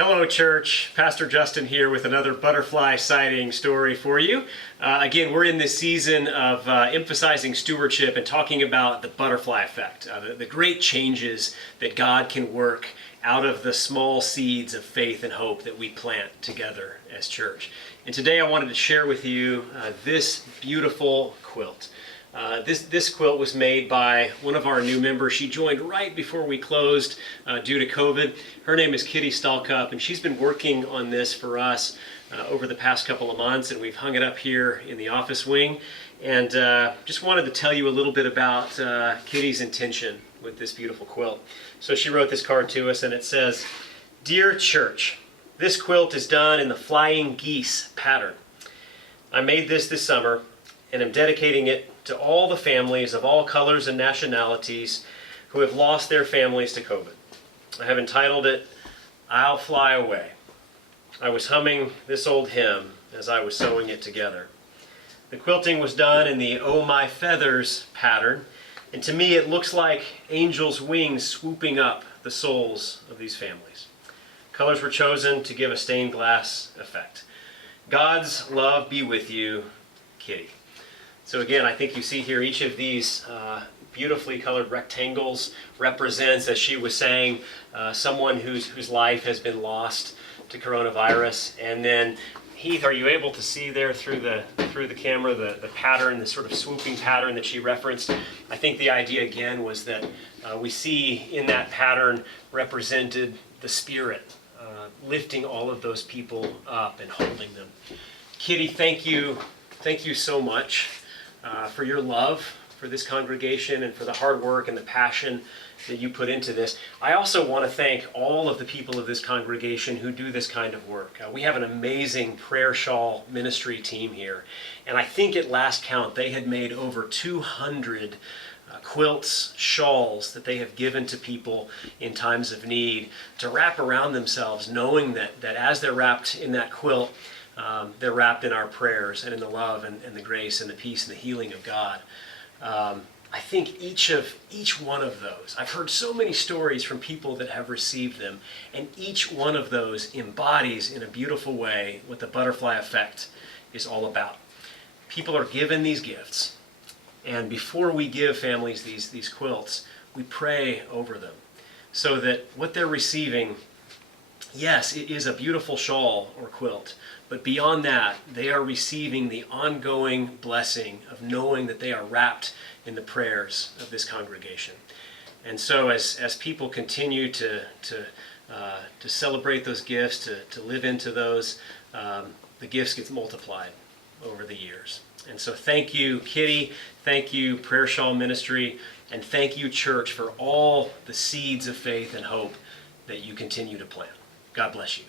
Hello, church. Pastor Justin here with another butterfly sighting story for you. Again, we're in this season of emphasizing stewardship and talking about the butterfly effect, the great changes that God can work out of the small seeds of faith and hope that we plant together as church. And today I wanted to share with you this beautiful quilt. This quilt was made by one of our new members. She joined right before we closed due to COVID. Her name is Kitty Stallcup, and she's been working on this for us over the past couple of months, and we've hung it up here in the office wing. And just wanted to tell you a little bit about Kitty's intention with this beautiful quilt. So she wrote this card to us, and it says, "Dear Church, this quilt is done in the flying geese pattern. I made this summer and am dedicating it to all the families of all colors and nationalities who have lost their families to COVID. I have entitled it, 'I'll Fly Away.' I was humming this old hymn as I was sewing it together. The quilting was done in the Oh My Feathers pattern, and to me it looks like angels' wings swooping up the souls of these families. Colors were chosen to give a stained glass effect. God's love be with you, Kitty." So again, I think you see here each of these beautifully colored rectangles represents, as she was saying, someone whose life has been lost to coronavirus. And then, Heath, are you able to see there through the camera the pattern, the sort of swooping pattern that she referenced? I think the idea again was that we see in that pattern represented the Spirit lifting all of those people up and holding them. Kitty, thank you so much for your love for this congregation and for the hard work and the passion that you put into this. I also want to thank all of the people of this congregation who do this kind of work. We have an amazing prayer shawl ministry team here, and I think at last count they had made over 200 quilts, shawls that they have given to people in times of need to wrap around themselves, knowing that as they're wrapped in that quilt, they're wrapped in our prayers and in the love and the grace and the peace and the healing of God. I think each one of those, I've heard so many stories from people that have received them, and each one of those embodies in a beautiful way what the butterfly effect is all about. People are given these gifts, and before we give families these quilts, we pray over them so that what they're receiving, yes, it is a beautiful shawl or quilt, but beyond that, they are receiving the ongoing blessing of knowing that they are wrapped in the prayers of this congregation. And so as people continue to celebrate those gifts, to live into those, the gifts get multiplied over the years. And so thank you, Kitty, thank you, Prayer Shawl Ministry, and thank you, church, for all the seeds of faith and hope that you continue to plant. God bless you.